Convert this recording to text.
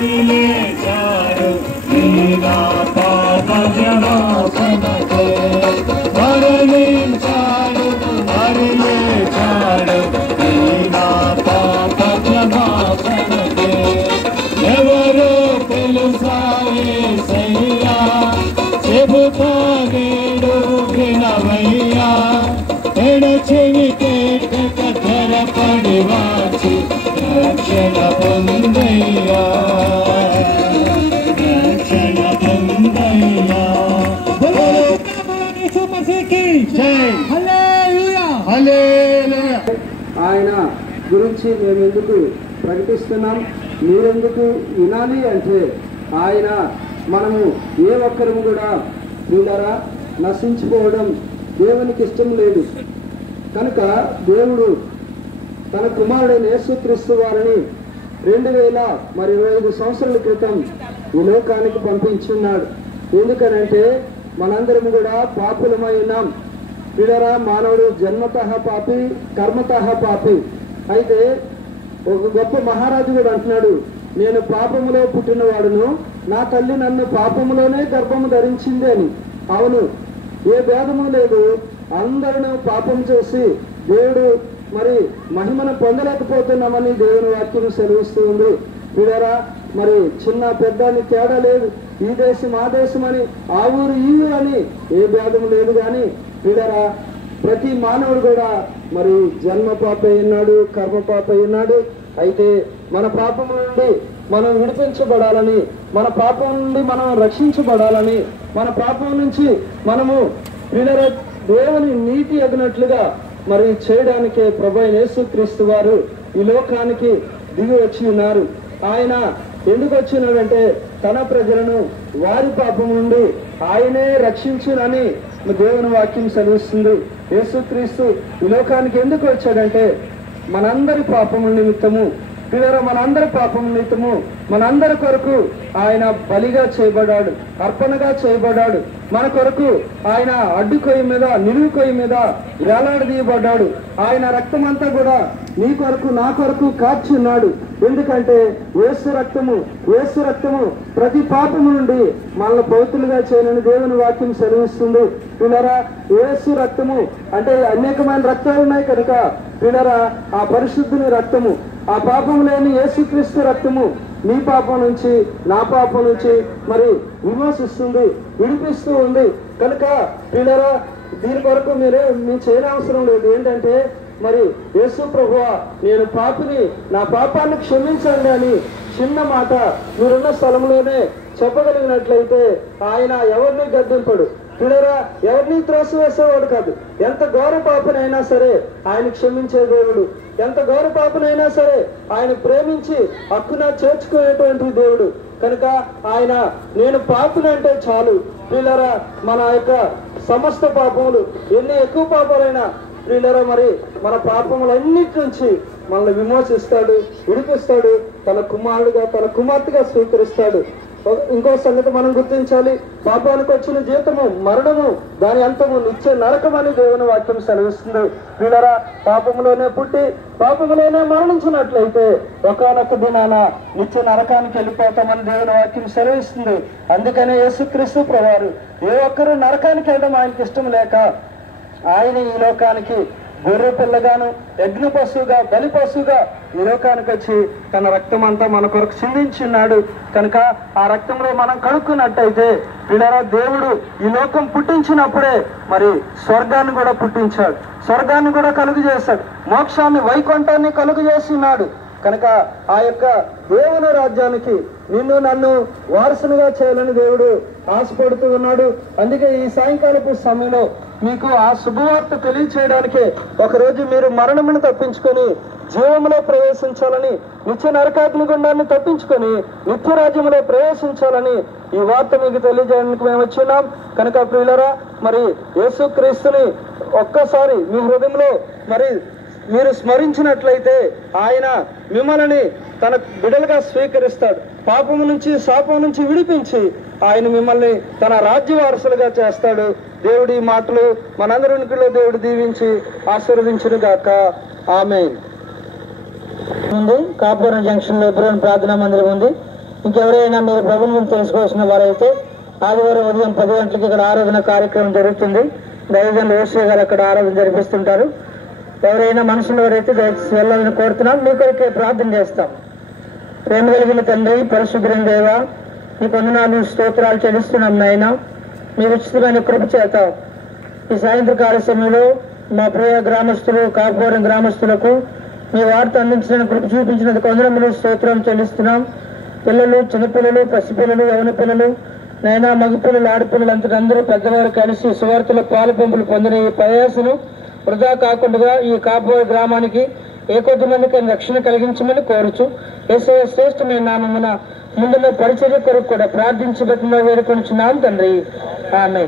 మరణించాడు నీనా పాప క్షమాపణకే మరణించాడు మరణించాడు నీనా పాప క్షమాపణకే ఎవరో తెలుసా యేసయ్యా చెబుతా నేడు వినవయ్యా ఎడచెవి కేటక ధరపడి వాచి రక్షణ పొందయ్యా రక్షణ పొందయ్యా ఆయన గురించి మేము ఎందుకు ప్రకటిస్తున్నాం, మీరెందుకు వినాలి అంటే ఆయన మనము ఏ ఒక్కరము కూడా వీళ్ళరా నశించుకోవడం దేవునికి ఇష్టం లేదు. కనుక దేవుడు తన కుమారుడైన యేసుక్రీస్తు వారిని 2025 సంవత్సరాల క్రితం ఈ లోకానికి పంపించున్నాడు. ఎందుకనంటే మనందరం కూడా పాపులమై ఉన్నాం. వీళ్ళరా మానవుడు జన్మతః పాపి కర్మతః పాపి. అయితే ఒక గొప్ప మహారాజు కూడా అంటున్నాడు, నేను పాపములో పుట్టినవాడును, నా తల్లి నన్ను పాపములోనే గర్భము ధరించింది అని. అవును, ఏ భేదము లేదు, అందరూ పాపం చేసి దేవుడు మరి మహిమను పొందలేకపోతున్నామని దేవుని వాక్యం సెలవిస్తూ ఉంది. వీడరా మరి చిన్న పెద్ద అని తేడా లేదు, ఈ దేశం ఆ దేశం అని, ఆ ఊరు ఈ ఊరు అని ఏ భేదం లేదు. కానీ వీడరా ప్రతి మానవుడు కూడా మరి జన్మ పాప ఉన్నాడు, కర్మ పాప ఉన్నాడు. అయితే మన పాపం నుండి మనం విడిపించబడాలని, మన పాపం నుండి మనం రక్షించబడాలని, మన పాపం నుంచి మనము వీడర దేవుని నీతి ఎగినట్లుగా మరి చేయడానికే ప్రభు అయిన యేసుక్రీస్తు వారు ఈ లోకానికి దిగి వచ్చి ఉన్నారు. ఆయన ఎందుకు వచ్చినాడంటే తన ప్రజలను వారి పాపం నుండి ఆయనే రక్షించునని దేవుని వాక్యం సెలవిస్తుంది. యేసుక్రీస్తు ఈ లోకానికి ఎందుకు వచ్చాడంటే మనందరి పాపముల నిమిత్తము, పిల్లరా మనందరి పాపం నిమిత్తము మనందరి కొరకు ఆయన బలిగా చేయబడ్డాడు, అర్పణగా చేయబడ్డాడు. మన కొరకు ఆయన అడ్డుకొయ్యి మీద నిలువు కొయ్యి మీద వేలాడదీయబడ్డాడు. ఆయన రక్తమంతా కూడా నీ కొరకు నా కొరకు కార్చి ఉన్నాడు. ఎందుకంటే యేసు రక్తము ప్రతి పాపము నుండి మనల్ని పవిత్రులుగా చేయాలని దేవుని వాక్యం సెలవిస్తుంది. పిల్లరా యేసు రక్తము అంటే అనేకమైన రక్తాలు ఉన్నాయి కనుక పిల్లరా ఆ పరిశుద్ధుని రక్తము, ఆ పాపం లేని యేసుక్రీస్తు రక్తము నీ పాపం నుంచి నా పాపం నుంచి మరి విమోచిస్తుంది, విడిపిస్తూ ఉంది. కనుక పిల్లరా దీని కొరకు మేము చేయనవసరం లేదు. ఏంటంటే మరి యేసు ప్రభువా నేను పాపిని, నా పాపాన్ని క్షమించండి అని చిన్న మాట మీరున్న స్థలంలోనే చెప్పగలిగినట్లయితే ఆయన ఎవరిని గద్దింపడు, పిల్లరా ఎవరిని త్రోసివేసేవాడు కాదు. ఎంత ఘోర పాపనైనా సరే ఆయన క్షమించే దేవుడు, ఎంత ఘోర పాపనైనా సరే ఆయన ప్రేమించి హక్కున చేర్చుకునేటువంటి దేవుడు. కనుక ఆయన నేను పాపినంటే చాలు పిల్లరా మన యొక్క సమస్త పాపములు ఎన్ని ఎక్కువ పాపాలైనా పిల్లరా మరి మన పాపములన్నిటి నుంచి మనల్ని విమోచిస్తాడు, విడిపిస్తాడు, తన కుమారుడుగా తన కుమార్తెగా స్వీకరిస్తాడు. ఇంకో సంగతి మనం గుర్తించాలి, పాపానికి వచ్చిన జీతము మరణము, దాని అంతము నిత్య నరకమని దేవుని వాక్యం సెలవిస్తుంది. పిల్లరా పాపములోనే పుట్టి పాపములోనే మరణించినట్లయితే ఒకానొక దినాన నిత్య నరకానికి వెళ్ళిపోతామని దేవుని వాక్యం సెలవిస్తుంది. అందుకనే యేసుక్రీస్తు ప్రభువారు ఏ ఒక్కరూ నరకానికి వెళ్ళడం ఆయనకి ఇష్టం లేక ఆయన ఈ లోకానికి గొర్రె పిల్లగాను యజ్ఞ పశువుగా బలి పశువుగా ఈ లోకానికి వచ్చి తన రక్తం అంతా మన కొరకు చిందించున్నాడు. కనుక ఆ రక్తంలో మనం కడుక్కున్నట్టయితే పిల్లరా దేవుడు ఈ లోకం పుట్టించినప్పుడే మరి స్వర్గాన్ని కూడా పుట్టించాడు, స్వర్గాన్ని కూడా కలుగు చేశాడు, మోక్షాన్ని వైకుంఠాన్ని కలుగు చేస్తున్నాడు. కనుక ఆ యొక్క దేవుని రాజ్యానికి నిన్ను నన్ను వారసునిగా చేయాలని దేవుడు ఆశపడుతూ ఉన్నాడు. అందుకే ఈ సాయంకాలపు సమయంలో మీకు ఆ శుభవార్త తెలియచేయడానికే ఒకరోజు మీరు మరణమును తప్పించుకొని జీవములో ప్రవేశించాలని, నిత్య నరకాగ్ని గుండాన్ని తప్పించుకొని నిత్య రాజ్యంలో ప్రవేశించాలని ఈ వార్త మీకు తెలియజేయడానికి మేము వచ్చున్నాం. కనుక ప్రియులరా మరి యేసుక్రీస్తుని ఒక్కసారి మీ హృదయంలో మరి మీరు స్మరించినట్లయితే ఆయన మిమ్మల్ని తన బిడ్డలుగా స్వీకరిస్తాడు, పాపము నుంచి శాపం నుంచి విడిపించి ఆయన మిమ్మల్ని తన రాజ్య వారసులుగా చేస్తాడు. దేవుడి మాటలు మనందరిలో దేవుడు దీవించి ఆశీర్వదించును గాక. ఆమేన్. కాపురం జంక్షన్ లో ప్రార్థనా మందిరం ఉంది. ఇంకెవరైనా మీరు ప్రభుని గురించి తెలుసుకోవాల్సిన వారైతే ఆదివారం ఉదయం 10 గంటలకు ఇక్కడ ఆరాధన కార్యక్రమం జరుగుతుంది. దైవజనులు ఓషే గారు అక్కడ ఆరాధన జరిపిస్తుంటారు. ఎవరైనా మనుషులు ఎవరైతే దయచేసి వెళ్ళాలని కోరుతున్నాం. మీ కొరికే ప్రార్థన చేస్తాం. ప్రేమ కలిగిన తండ్రి, పరిశుద్ధులైన దేవా, నీకు వందనాలు స్తోత్రాలు చెల్లిస్తున్నాం నాయన. మీ ఉచితమైన కృప చేత ఈ సాయంత్రకాల సమయంలో మా ప్రియ గ్రామస్తులు, కాపురం గ్రామస్తులకు మీ వార్త అందించిన కృప చూపించినందుకు వందనములు స్తోత్రం చెల్లిస్తున్నాం. పిల్లలు, చిన్నపిల్లలు, పసిపిల్లలు, యవన పిల్లలు, నైనా మగపిల్లలు, ఆడపిల్లలు అందరూ పెద్దవారు కలిసి సువార్తలో పాలు పంపులు పొందిన ఈ ప్రయాసను వృధా కాకుండా ఈ కాపుర గ్రామానికి ఏ కొద్ది మందికి రక్షణ కలిగించమని కోరుచు యేసయ్య శ్రేష్టమైన నామమున ముందున్న పరిచర్య కొరకు కూడా ప్రార్థించి బతిలో వేడుకొనిచున్నాం తండ్రి. ఆమేన్.